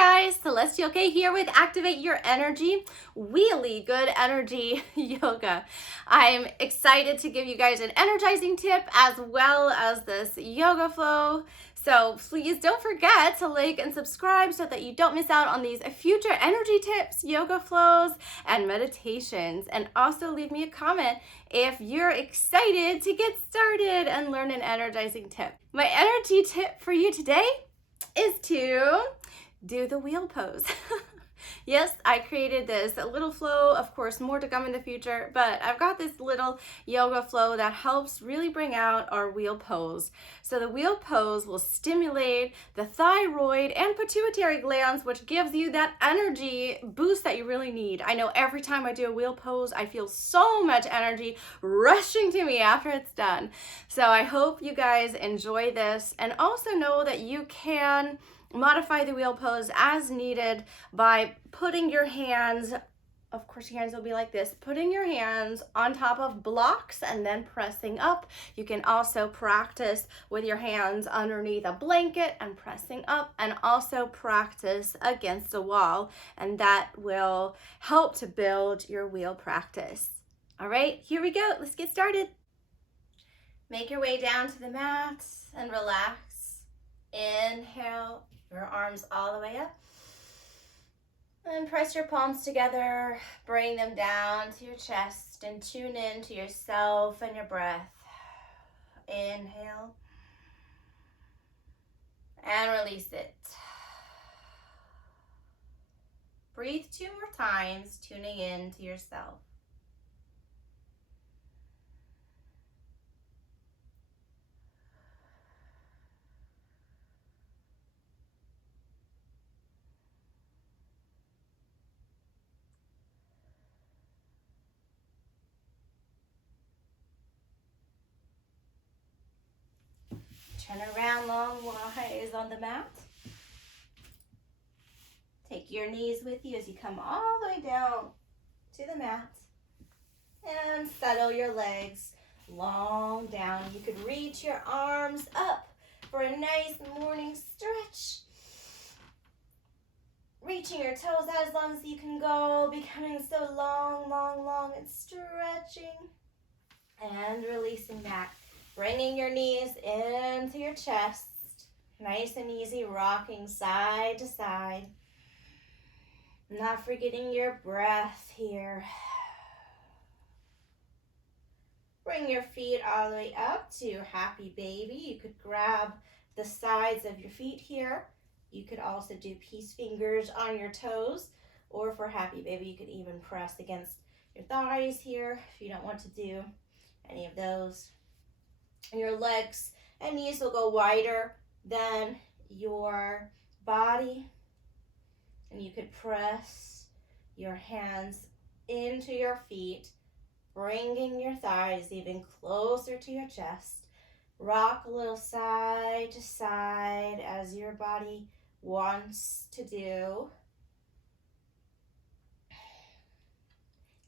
guys, Celestial K here with Activate Your Energy, Wheelie Good Energy Yoga. I'm excited to give you guys an energizing tip as well as this yoga flow. So please don't forget to like and subscribe so that you don't miss out on these future energy tips, yoga flows, and meditations. And also leave me a comment if you're excited to get started and learn an energizing tip. My energy tip for you today is to do the wheel pose. Yes, I created this little flow, of course, more to come in the future, but I've got this little yoga flow that helps really bring out our wheel pose. So the wheel pose will stimulate the thyroid and pituitary glands, which gives you that energy boost that you really need. I know every time I do a wheel pose, I feel so much energy rushing to me after it's done. So I hope you guys enjoy this, and also know that you can modify the wheel pose as needed by putting your hands, of course your hands will be like this, putting your hands on top of blocks and then pressing up. You can also practice with your hands underneath a blanket and pressing up, and also practice against a wall, and that will help to build your wheel practice. All right, here we go. Let's get started. Make your way down to the mat and relax. Inhale your arms all the way up, and press your palms together, bring them down to your chest, and tune in to yourself and your breath. Inhale and release it. Breathe 2 more times, tuning in to yourself. Turn around longwise on the mat. Take your knees with you as you come all the way down to the mat. And settle your legs long down. You could reach your arms up for a nice morning stretch. Reaching your toes out as long as you can go, becoming so long, long, long, and stretching. And releasing back. Bringing your knees into your chest. Nice and easy, rocking side to side. Not forgetting your breath here. Bring your feet all the way up to happy baby. You could grab the sides of your feet here. You could also do peace fingers on your toes. Or for happy baby, you could even press against your thighs here if you don't want to do any of those. Your legs and knees will go wider than your body. And you could press your hands into your feet, bringing your thighs even closer to your chest. Rock a little side to side as your body wants to do.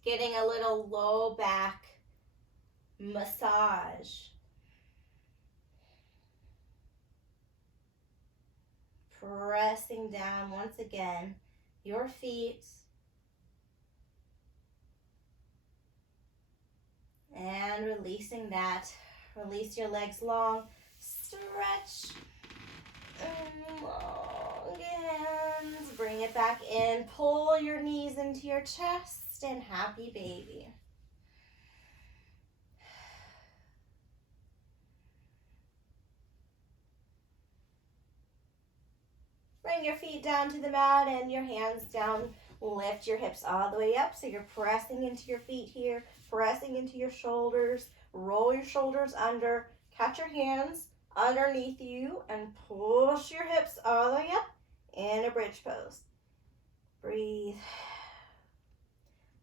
Getting a little low back massage. Pressing down once again your feet, and releasing that. Release your legs long, stretch, and long hands. Bring it back in, pull your knees into your chest, and happy baby. Bring your feet down to the mat and your hands down. Lift your hips all the way up so you're pressing into your feet here, pressing into your shoulders. Roll your shoulders under. Catch your hands underneath you and push your hips all the way up in a bridge pose. Breathe.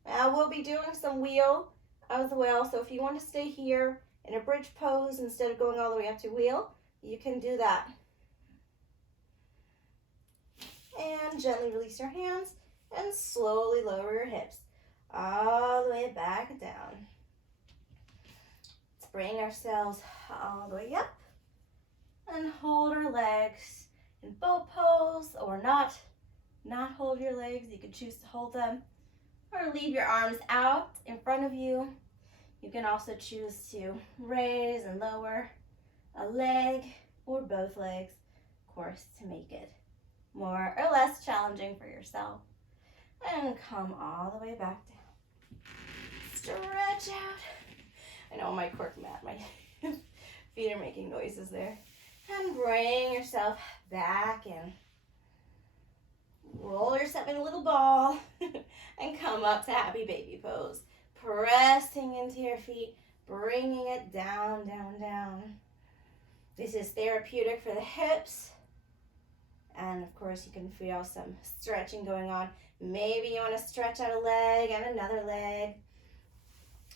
Now we'll be doing some wheel as well. So if you want to stay here in a bridge pose instead of going all the way up to wheel, you can do that. And gently release your hands and slowly lower your hips all the way back down. Let's bring ourselves all the way up and hold our legs in boat pose or not not hold your legs. You can choose to hold them or leave your arms out in front of you. You can also choose to raise and lower a leg or both legs, of course, to make it more or less challenging for yourself. And come all the way back down. Stretch out. I know my cork mat, my feet are making noises there. And bring yourself back in. Roll yourself in a little ball and come up to happy baby pose. Pressing into your feet, bringing it down, down, down. This is therapeutic for the hips. And of course, you can feel some stretching going on. Maybe you want to stretch out a leg and another leg.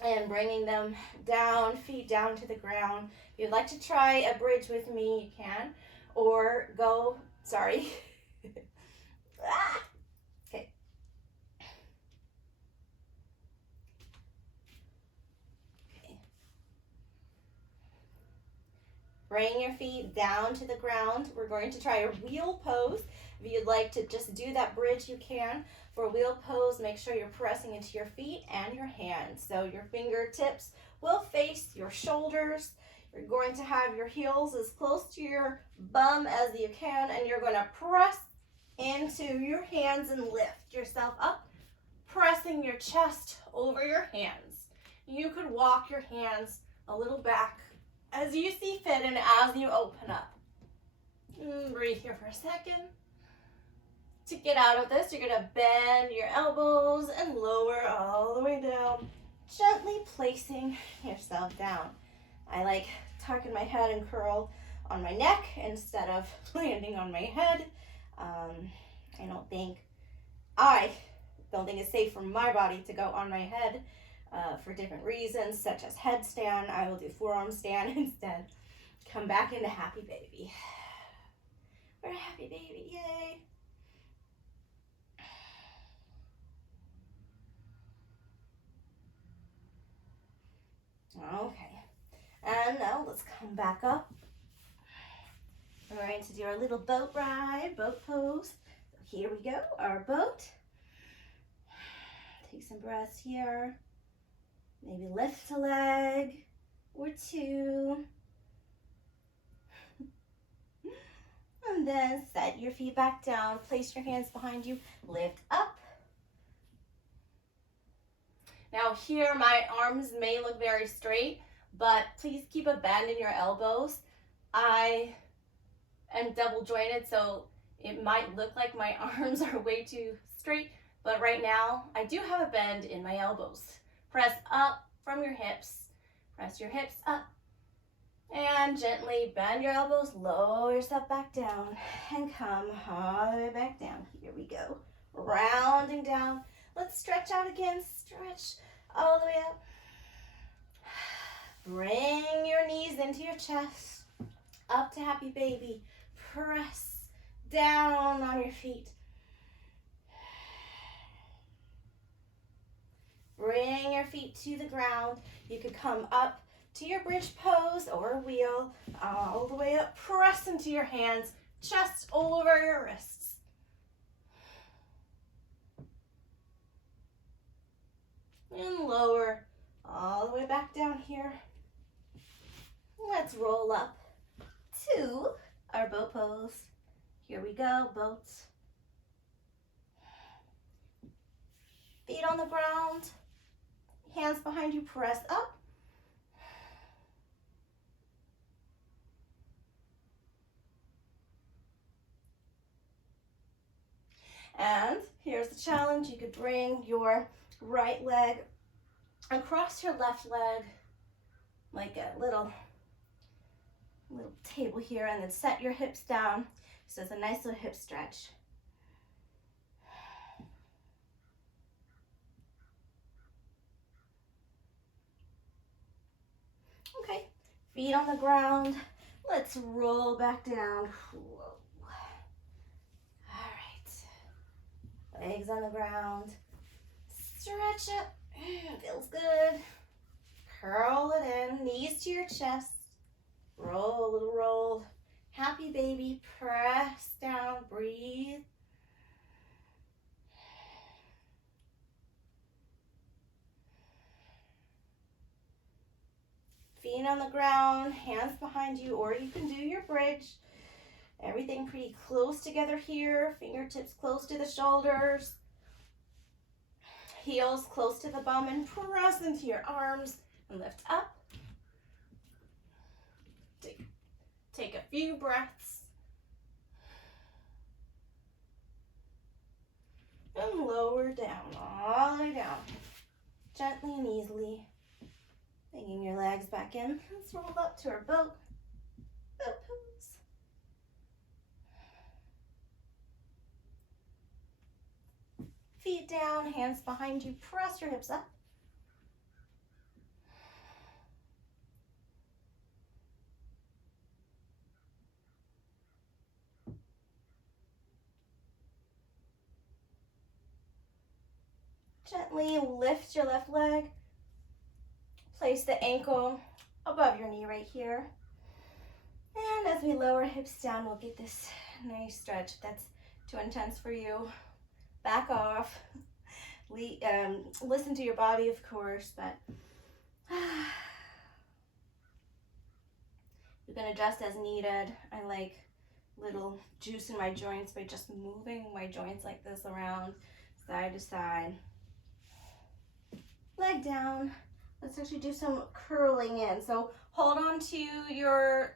And bringing them down, feet down to the ground. If you'd like to try a bridge with me, you can. Or go, sorry. Okay. Okay. Bring your feet down to the ground. We're going to try a wheel pose. If you'd like to just do that bridge, you can. For a wheel pose, make sure you're pressing into your feet and your hands. So your fingertips will face your shoulders. You're going to have your heels as close to your bum as you can, and you're going to press into your hands and lift yourself up, pressing your chest over your hands. You could walk your hands a little back as you see fit and as you open up. Breathe here for a second. To get out of this, you're going to bend your elbows and lower all the way down, gently placing yourself down. I like tucking my head and curl on my neck instead of landing on my head. I don't think it's safe for my body to go on my head for different reasons, such as headstand. I will do forearm stand instead. Come back into happy baby. We're a happy baby, yay. Okay, and now let's come back up. We're going to do our little boat ride, boat pose. So here we go, our boat. Take some breaths here. Maybe lift a leg or two. And then set your feet back down. Place your hands behind you. Lift up. Now here, my arms may look very straight, but please keep a bend in your elbows. I am double jointed, so it might look like my arms are way too straight, but right now I do have a bend in my elbows. Press up from your hips. Press your hips up. And gently bend your elbows, lower yourself back down, and come all the way back down. Here we go. Rounding down. Let's stretch out again. Stretch all the way up. Bring your knees into your chest. Up to happy baby. Press down on your feet. Bring your feet to the ground. You could come up to your bridge pose or wheel, all the way up. Press into your hands, chest over your wrists. And lower all the way back down here. Let's roll up to our boat pose. Here we go, boats. Feet on the ground, hands behind you, press up. And here's the challenge. You could bring your right leg across your left leg like a little table here, and then set your hips down. So it's a nice little hip stretch. Okay, feet on the ground. Let's roll back down. Whoa. All right, legs on the ground. Stretch up, feels good. Curl it in, knees to your chest. Roll, a little roll. Happy baby, press down, breathe. on the ground, hands behind you, or you can do your bridge. Everything pretty close together here, fingertips close to the shoulders, heels close to the bum, and press into your arms and lift up. Take a few breaths. And lower down, all the way down. Gently and easily. Bringing your legs back in. Let's roll up to our boat pose. Feet down, hands behind you. Press your hips up. Gently lift your left leg. Place the ankle above your knee right here. And as we lower hips down, we'll get this nice stretch. If that's too intense for you, back off. Listen to your body, of course, but you can adjust as needed. I like little juice in my joints by just moving my joints like this around, side to side. Leg down. Let's actually do some curling in. So hold on to your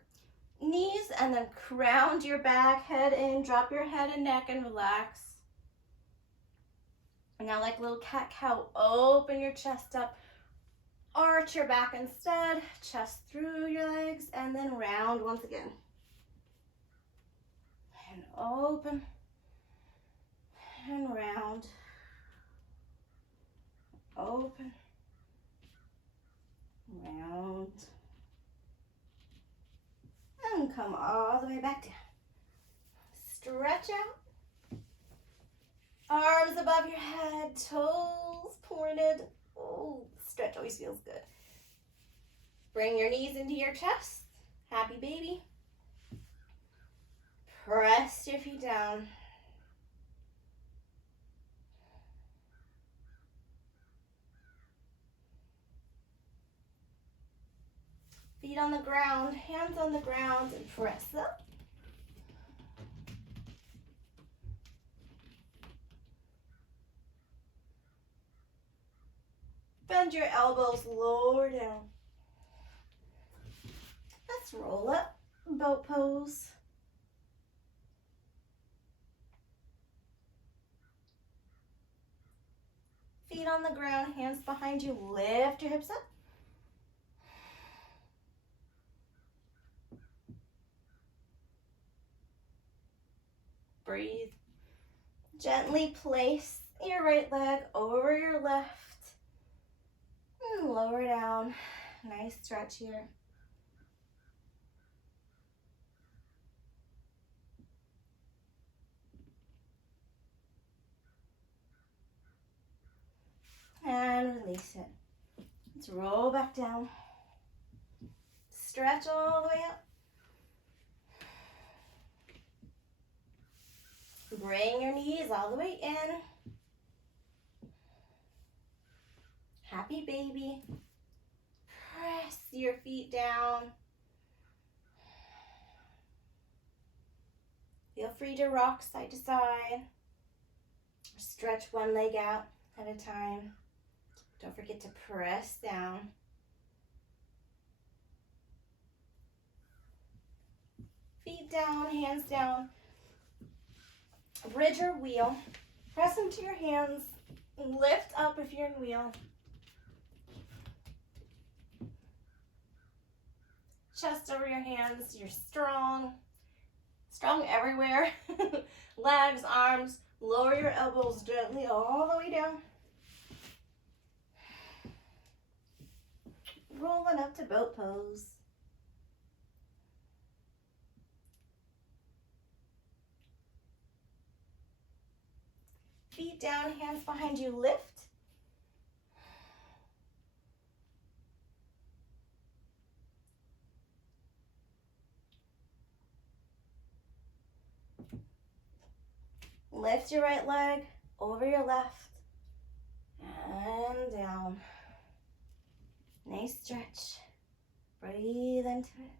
knees and then ground your back, head in, drop your head and neck and relax. And now like little cat-cow, open your chest up, arch your back instead, chest through your legs, and then round once again. And open, and round, open, round, and come all the way back down. Stretch out, arms above your head, toes pointed. Oh, stretch always feels good. Bring your knees into your chest, happy baby. Press your feet down. Feet on the ground, hands on the ground, and press up. Bend your elbows, lower down. Let's roll up, boat pose. Feet on the ground, hands behind you, lift your hips up. Breathe. Gently place your right leg over your left and lower down. Nice stretch here. And release it. Let's roll back down. Stretch all the way up. Bring your knees all the way in. Happy baby. Press your feet down. Feel free to rock side to side. Stretch one leg out at a time. Don't forget to press down. Feet down, hands down. Bridge or wheel. Press into your hands. Lift up if you're in wheel. Chest over your hands. You're strong. Strong everywhere. Legs, arms. Lower your elbows gently all the way down. Rolling up to boat pose. Feet down, hands behind you, lift. Lift your right leg over your left and down. Nice stretch. Breathe into it.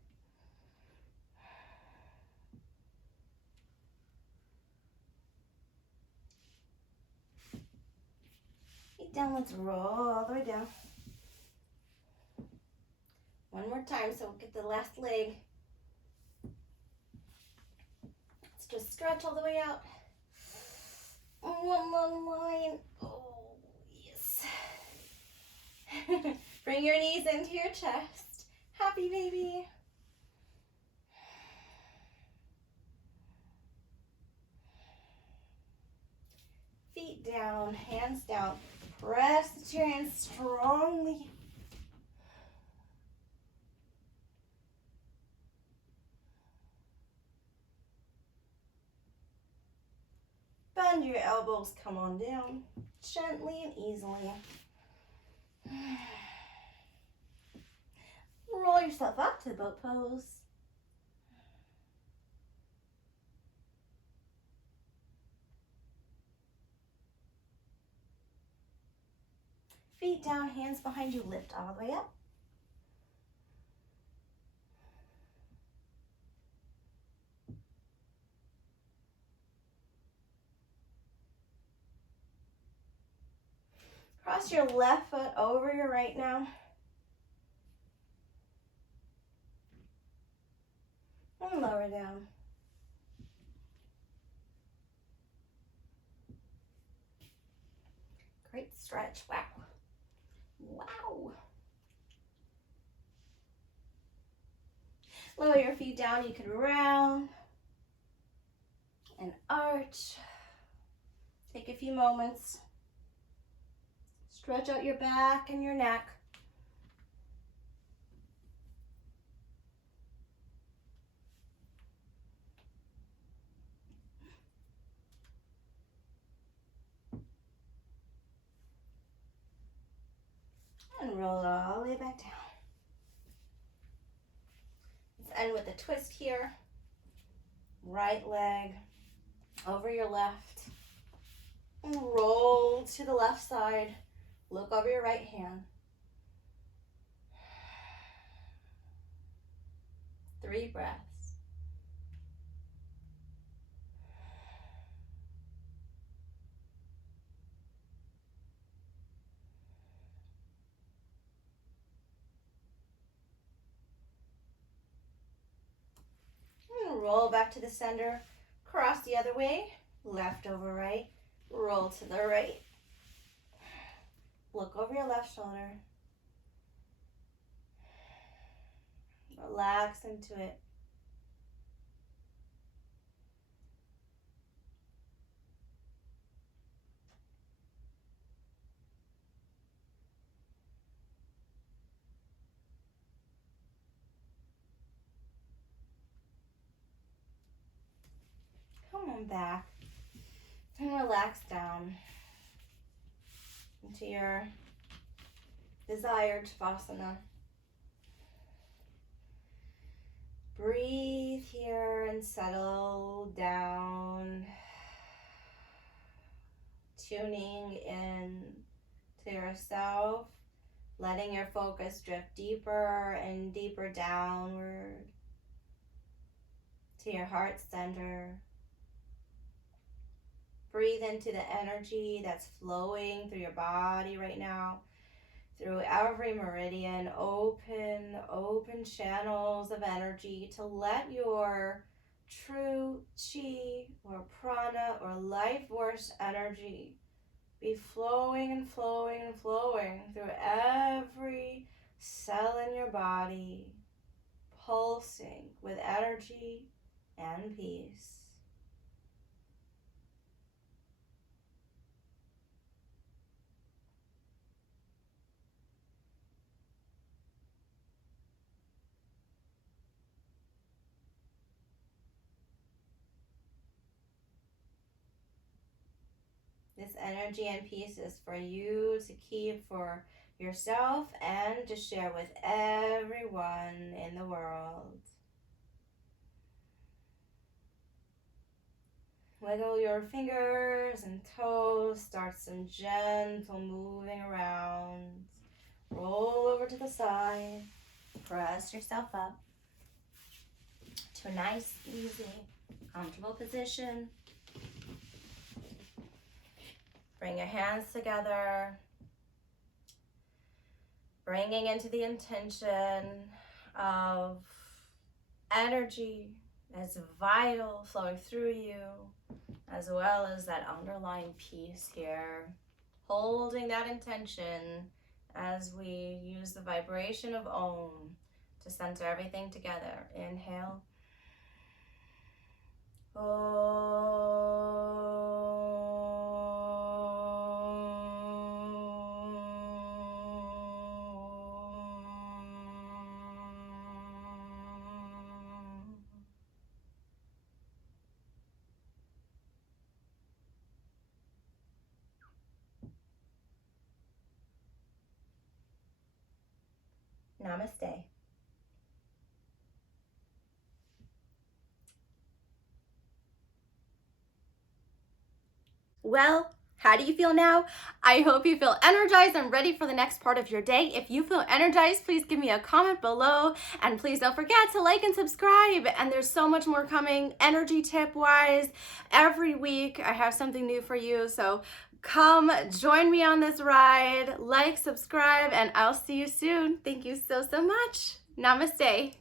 Feet down, let's roll all the way down. One more time, so we'll get the last leg. Let's just stretch all the way out. One long line. Oh, yes. Bring your knees into your chest. Happy baby. Feet down, hands down. Press the chair in strongly. Bend your elbows, come on down, gently and easily. Roll yourself up to the boat pose. Feet down, hands behind you, lift all the way up. Cross your left foot over your right now. And lower down. Great stretch, wow. Wow. Lower your feet down, you can round and arch. Take a few moments. Stretch out your back and your neck. And roll it all the way back down. Let's end with a twist here. Right leg over your left. And roll to the left side. Look over your right hand. 3 breaths. And roll back to the center. Cross the other way. Left over right. Roll to the right. Look over your left shoulder. Relax into it. Come on back and relax down into your desired Savasana. Breathe here and settle down, tuning in to yourself, letting your focus drift deeper and deeper downward to your heart center. Breathe into the energy that's flowing through your body right now, through every meridian. Open channels of energy to let your true chi or prana or life force energy be flowing and flowing and flowing through every cell in your body, pulsing with energy and peace. This energy and peace is for you to keep for yourself and to share with everyone in the world. Wiggle your fingers and toes, start some gentle moving around. Roll over to the side. Press yourself up to a nice, easy, comfortable position. Bring your hands together, bringing into the intention of energy that's vital flowing through you, as well as that underlying peace here. Holding that intention as we use the vibration of Om to center everything together. Inhale. Namaste. Well, how do you feel now? I hope you feel energized and ready for the next part of your day. If you feel energized, please give me a comment below, and please don't forget to like and subscribe. And there's so much more coming energy tip wise. Every week I have something new for you, so come join me on this ride. Like, subscribe, and I'll see you soon. Thank you so much. Namaste.